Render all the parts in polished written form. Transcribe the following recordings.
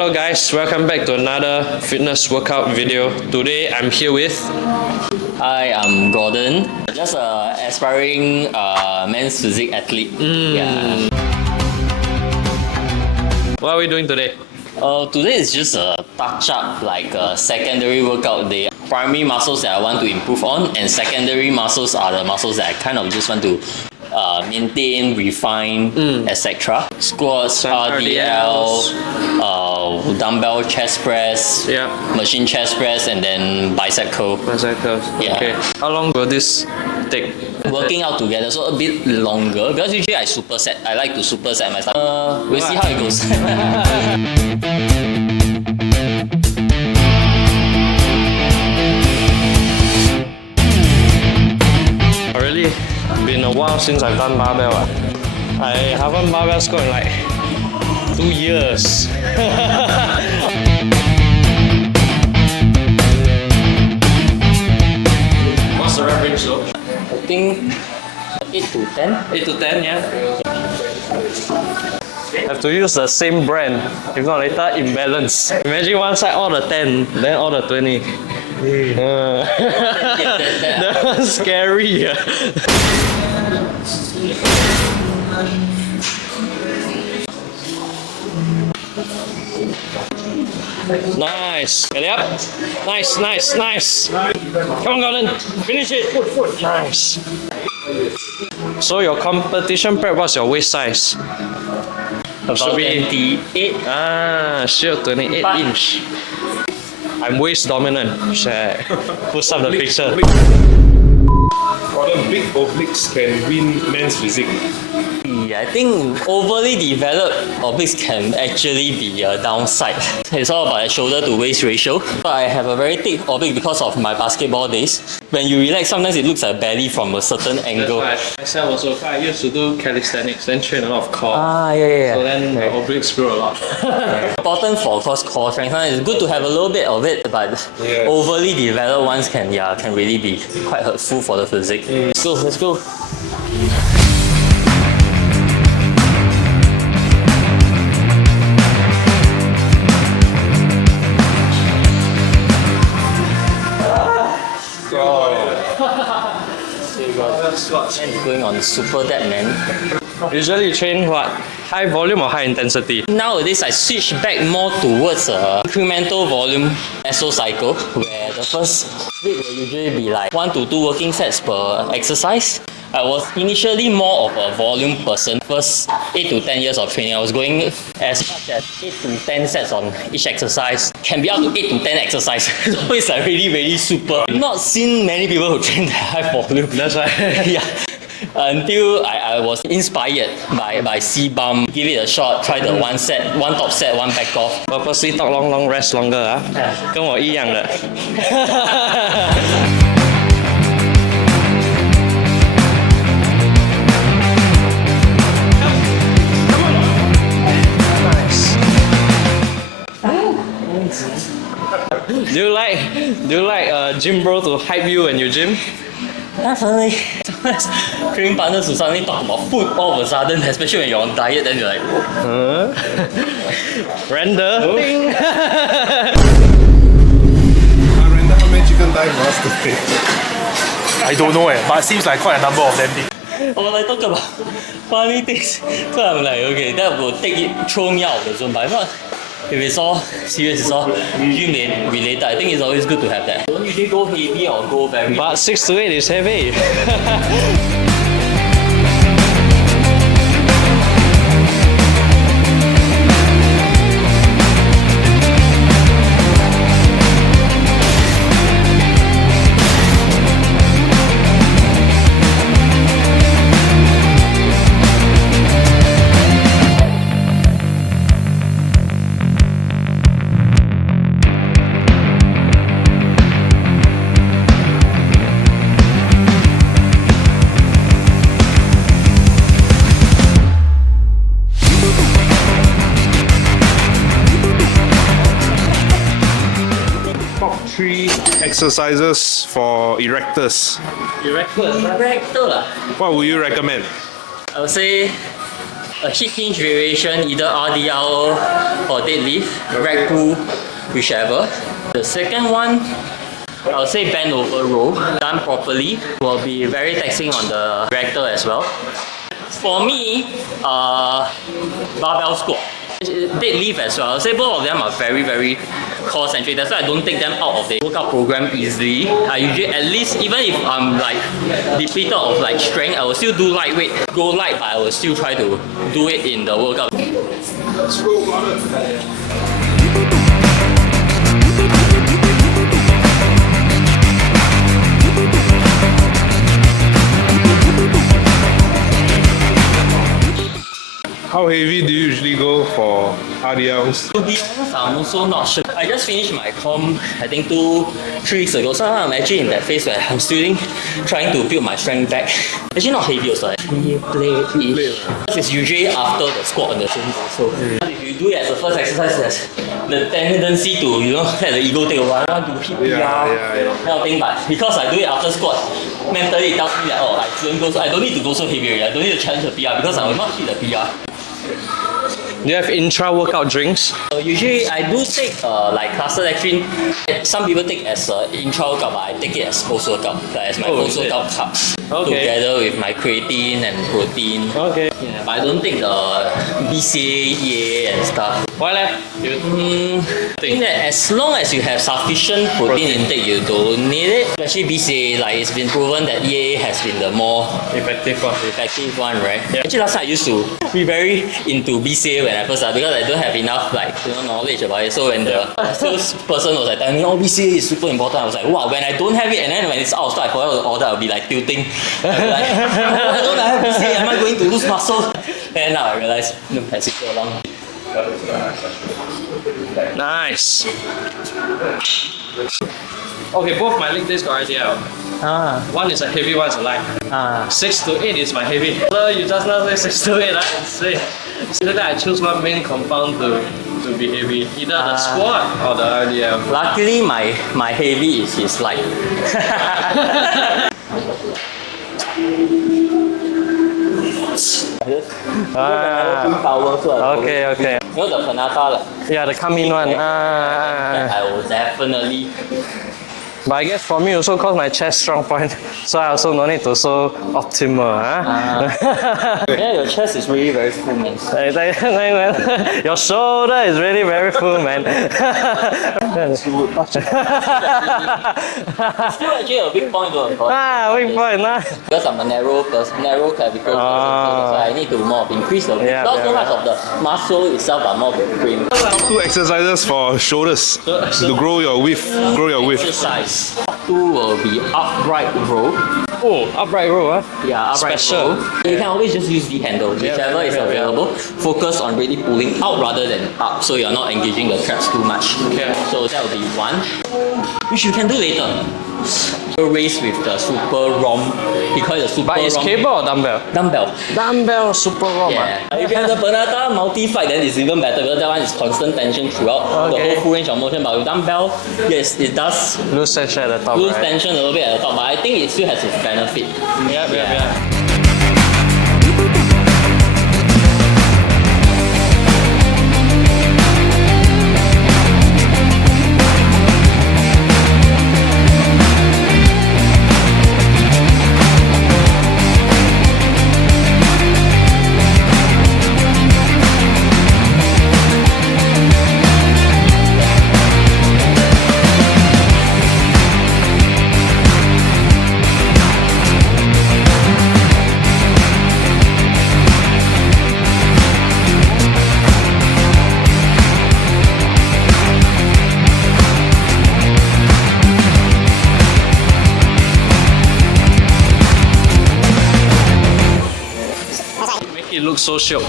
Hello guys, welcome back to another fitness workout video. Today I'm here with... Hi, I'm Gordon. Just an aspiring men's physique athlete. Yeah. What are we doing today? Today is just a touch-up, like a secondary workout day. Primary muscles that I want to improve on, and secondary muscles are the muscles that I kind of just want to maintain, refine, etc. Squats, RDLs, dumbbell chest press, machine chest press, and then bicep curl. Bicep curls. Yeah. Okay. How long will this take? Working out together, so a bit longer because usually I superset. I like to superset my stuff. We'll see how it goes. Really been a while since I've done barbell. I haven't barbell squat in like 2 years. What's the rep range though? I think 8 to 10. 8 to 10, yeah. Have to use the same brand, if not later imbalance. Imagine one side all the 10, then all the 20. That was scary. Nice. Get it up. Nice, nice, nice. Come on, Gordon. Finish it. Nice. So your competition prep, what's your waist size? About 28. Shield 28 inch. I'm waist dominant. Put up the picture. Gordon, big obliques can win men's physique. Yeah, I think overly developed obliques can actually be a downside. It's all about the shoulder to waist ratio. But I have a very thick oblique because of my basketball days. When you relax, sometimes it looks like belly from a certain angle. Myself also, I used to do calisthenics, then train a lot of core. Yeah. So then the obliques grew a lot. Important for core strength. It's good to have a little bit of it, but overly developed ones can really be quite hurtful for the physique. Let's go. And going on super depth, man. Usually you train what? High volume or high intensity? Nowadays I switch back more towards a incremental volume mesocycle, where the first week will usually be like 1 to 2 working sets per exercise. I was initially more of a volume person. First 8 to 10 years of training, I was going as much as 8 to 10 sets on each exercise. Can be up to 8 to 10 exercises. So it's like really super. I've not seen many people who train that high volume. That's right. Yeah. Until I was inspired by C-Bump. Give it a shot, try the one top set, one back off. Purposely talk long, rest longer 跟我一样的。Do you like Gymbro to hype you when you gym? Definitely. Sometimes training partners who suddenly talk about food all of a sudden, especially when you're on diet, then you're like, Render. Render, how many chicken thighs for us to take? I don't know but it seems like quite a number of them. or like talk about funny things. So I'm like, okay, that will throw me out of the zone. But if it's all serious, it's all gym related, I think it's always good to have that. Don't usually go heavy or go very... But 6 to 8 is heavy. Exercises for erectors. Erector lah. What would you recommend? I would say a hip hinge variation, either RDL or deadlift, rack pull, whichever. The second one, I would say bend over row, done properly, will be very taxing on the erector as well. For me, barbell squat, deadlift as well. I would say both of them are very core centric. That's why I don't take them out of the workout program easily. I usually, at least, even if I'm like depleted of like strength, I will still do lightweight, go light, but I will still try to do it in the workout. How heavy do you usually go for RDLs? To be honest, I'm also not sure. I just finished my comp, I think 2-3 weeks ago. So I'm actually in that phase where I'm still trying to build my strength back. Actually not heavy also. Plate-ish. It's usually after the squat on the same day. So if you do it as the first exercise, there's the tendency to, you know, let the ego take a while. I want to hit PR, kind of thing. But because I do it after squat, mentally it tells me that, oh, I shouldn't go so, I don't need to go so heavy already. I don't need to challenge the PR because I will not hit the PR. Do you have intra-workout drinks? Usually I do take like cluster lectin. Some people take as intra-workout, but I take it as post-workout, like as my post-workout carbs. Together with my creatine and protein. Okay. Yeah, but I don't take the BCA, EA and stuff. Why leh? I think that as long as you have sufficient protein intake, you don't need it. Especially BCA, like it's been proven that EA has been the more Effective one, right? Yeah. Actually, last time I used to be very into BCA when I first started because I don't have enough knowledge about it. So when the salesperson was like telling me, oh, BCA is super important, I was like, wow, when I don't have it and then when it's out of stock, I forgot to order, I'll be like tilting. I'll be like, I don't have BCA, am I going to lose muscle? And now I realize, no, I sit so long. Nice. Okay, both my leg days got RDL. One is a heavy, one is a light. 6 to 8 is my heavy. So you just now say 6 to 8, right? So that I choose one main compound to be heavy, either the squat or the RDL. Luckily, my heavy is his light. Okay. You know the Panata? Yeah, the come in one. I will definitely. But I guess for me also cause my chest strong point, so I also no need to so optimal. Yeah, your chest is really very full, man. Your shoulder is really very full, man. It's still actually a big point though. Big point, Because I'm a narrow clavicle person, so that's why I need to more increase the weight. Not so much of the muscle itself, but more of the frame. Top 2 exercises for shoulders to grow your width. Exercise. 2 will be upright row. Oh, upright row, Yeah, upright Special. row. You can always just use the handle, whichever is available. Focus on really pulling out rather than up, so you're not engaging the traps too much. Okay. So that will be 1, which you can do later. Raise with the super ROM. You call it the super But it's ROM. cable or dumbbell? Dumbbell. Dumbbell super ROM. Yeah. If you have the Panata multi-fight, then it's even better because that one is constant tension throughout the whole full range of motion. But with dumbbell, yes, it does Lose tension at the top, lose right? tension a little bit at the top, but I think it still has its benefit. Yeah. It looks so shook.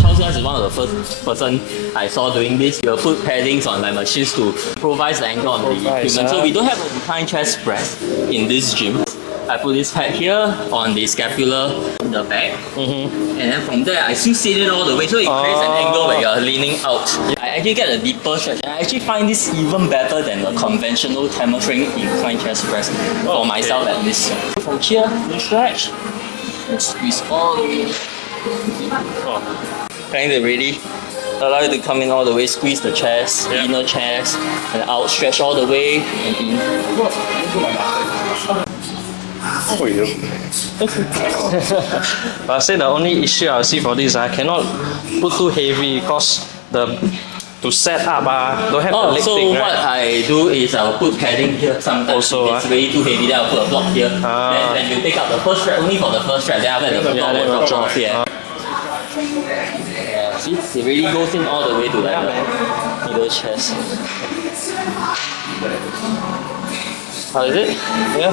Charles is one of the first person I saw doing this. He'll put paddings on my machines to improvise the angle on the equipment. So we don't have a recline chest press in this gym. I put this pad here on the scapula in the back, and then from there I still sit it all the way, so it creates an angle where you're leaning out. I actually get a deeper stretch, and I actually find this even better than the conventional hamstring incline chest press for myself at least. From here, you stretch, Squeeze all the way. Trying to really allow you to come in all the way, squeeze the chest, inner chest, and out, stretch all the way, and in. But I say the only issue I see for this, I cannot put too heavy because to set up, don't have the leg So thing, right? what I do is I'll put padding here sometimes. Also, if it's way too heavy, then I'll put a block here. Then when you take out the first strap, only for the first strap, then after the block will drop off here. See, it really goes in all the way to the middle chest. How is it? Yeah,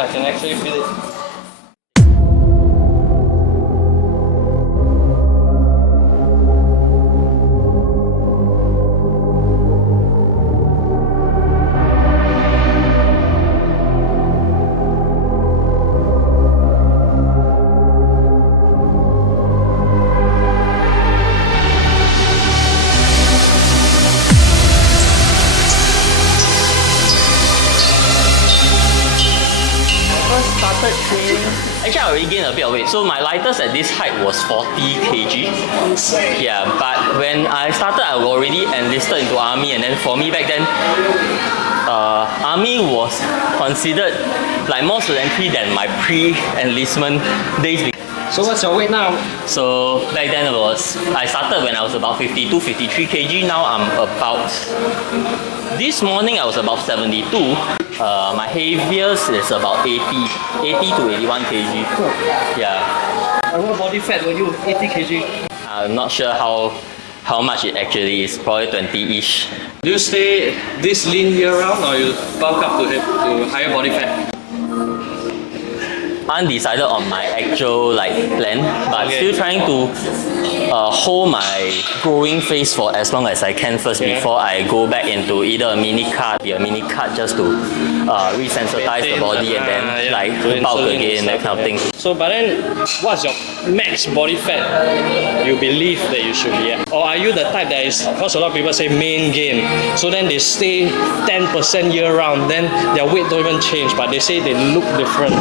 I can actually feel it. Actually, I already gained a bit of weight. So my lightest at this height was 40 kg. Yeah, but when I started, I already enlisted into army, and then for me back then, army was considered like more sedentary than my pre-enlistment days. So what's your weight now? So back then I started when I was about 52, 53 kg. Now I'm about, this morning I was about 72. My heaviest is about 80 to 81 kg. Yeah. And what body fat were you? 80 kg? I'm not sure how much it actually is, probably 20-ish. Do you stay this lean year round or you bulk up to higher body fat? Undecided on my actual plan, but still trying to hold my growing phase for as long as I can first before I go back into either a mini cut just to resensitize the body and then bulk again, that kind of thing. So, but then, what's your max body fat you believe that you should be at? Or are you the type that is, because a lot of people say main gain, so then they stay 10% year round, then their weight don't even change, but they say they look different.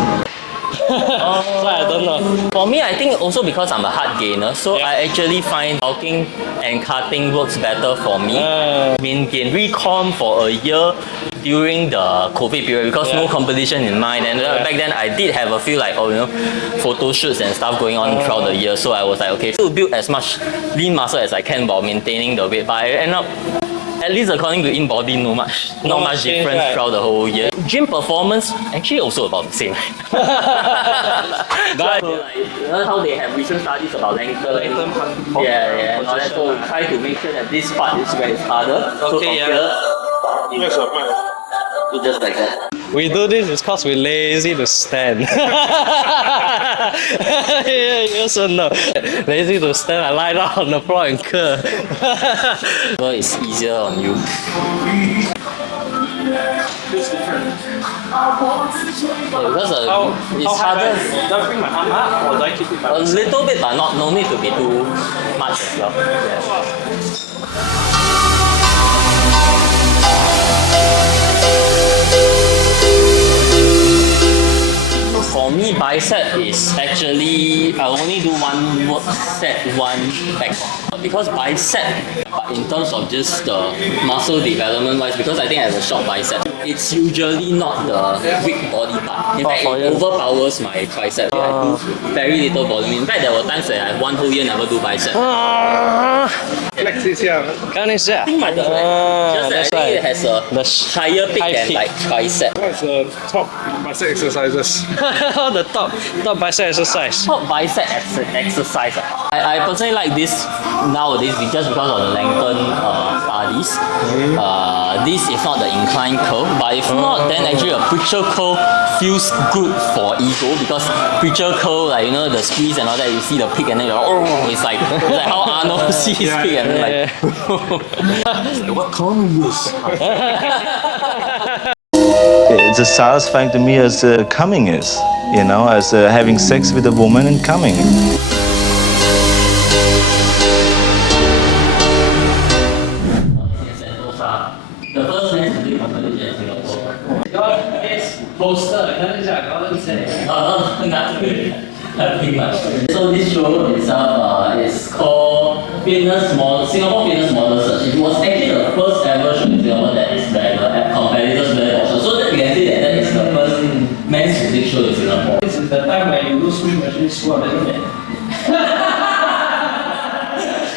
So I don't know. For me, I think also because I'm a hard gainer, so I actually find bulking and cutting works better for me. Main gain, recom for a year during the COVID period because no competition in mind, and back then I did have a few photo shoots and stuff going on throughout the year, so I was like, okay, to build as much lean muscle as I can while maintaining the weight, but I end up, at least according to InBody, not much difference throughout the whole year. Gym performance actually also about the same. But you know how they have recent studies about length, yeah, and all that. So we try to make sure that this part is where it's harder. So from here, so just like that. We do this because we're lazy to stand. Yeah, you also know. Lazy to stand, I lie down on the floor and curl. So it's easier on you. Because it's harder. Do I bring my arm up or do I keep it by A little bit, but no need to be too much as well. Yeah. For me, bicep is actually, I only do one work set, one back. Because bicep, in terms of just the muscle development wise, because I think I have a short bicep, it's usually not the weak body part. In fact, it overpowers my tricep. I do very little volume. In fact, there were times that I have one whole year never do bicep. Flex 一下。 Can you see? Just that I think it has a higher peak than tricep. What's the top bicep exercises? All the top bicep exercise. Top bicep exercise. I personally like this nowadays just because of the lengthened bodies. This is not the incline curl, but if not, then actually a preacher curl feels good for ego because preacher curl, the squeeze and all that, you see the peak and then you're like, oh, it's like how Arnold sees peak and then what color is It's as satisfying to me as coming is, as having sex with a woman and coming. The first next to do competition in Singapore. This poster, Gordan Tay. Nothing much. So this showroom itself is called Singapore Fitness Model Search. It was actually the first ever show in Singapore that is like a competitors level show. So that we can say that is the first men's physique show in Singapore. This is the time when you lose swim machine squat, isn't it?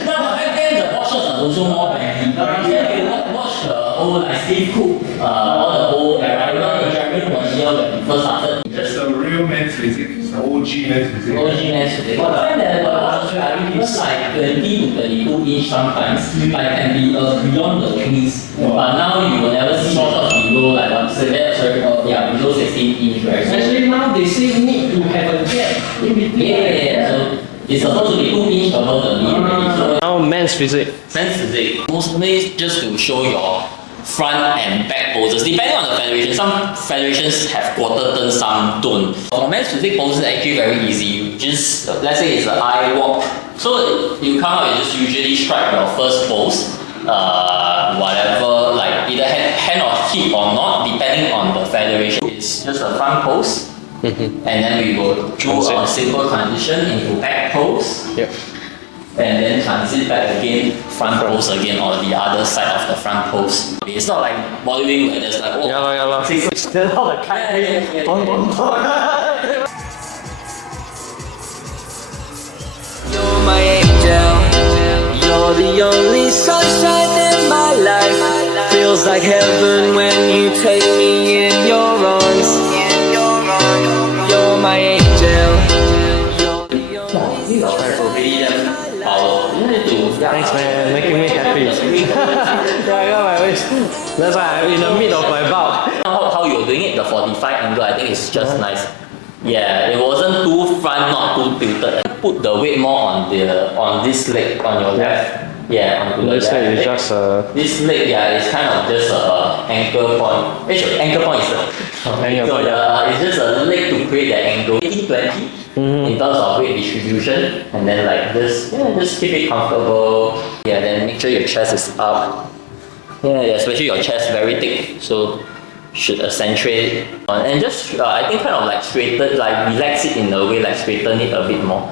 No, but back then the boxers are also more baggy. If you watch the old like Steve Cook, all the old American was here when we first started. That's the real men's physique. OG men's physique. OG men's physique. But I find that the boxers are even like 20 to 22 inch sometimes. Like can be beyond the knees. But now you will never see shorts below like below 16 inch, right? Actually now they say need to have a gap in between. Yeah. So it's supposed to be 2 inch above the knee already. So Now men's physique. men's physique, mostly just to show your front and back poses. Depending on the federation, some federations have quarter turn, some don't. For men's physique poses, actually very easy. You just, let's say it's an eye walk. So you come out, you just usually strike your first pose, whatever, like either hand or hip or not, depending on the federation. It's just a front pose. And then we will do a simple transition into back pose. Yep. And then transit back again, front pose again, or the other side of the front pose. It's not like bodybuilding where there's like, oh, Yeah. Then how the cut. You're my angel. You're the only sunshine in my life. Feels like heaven when you take me in your arms. You're my angel. You're the only Thanks man, making me happy. Yeah, I got my waist. That's why I'm in the middle of my belt. How you're doing it, the 45 angle, I think it's just nice. Yeah, it wasn't too front, not too tilted. Put the weight more on this leg, on your left. Yeah, onto the This left leg is just This leg, yeah, is kind of just a anchor point. Actually, anchor point is it's just a leg to create the angle. 80-20 in terms of weight distribution, and then like this, just keep it comfortable. Yeah, then make sure your chest is up. Yeah, especially your chest very thick, so should accentuate and just I think kind of like straighten, like relax it in a way, like straighten it a bit more.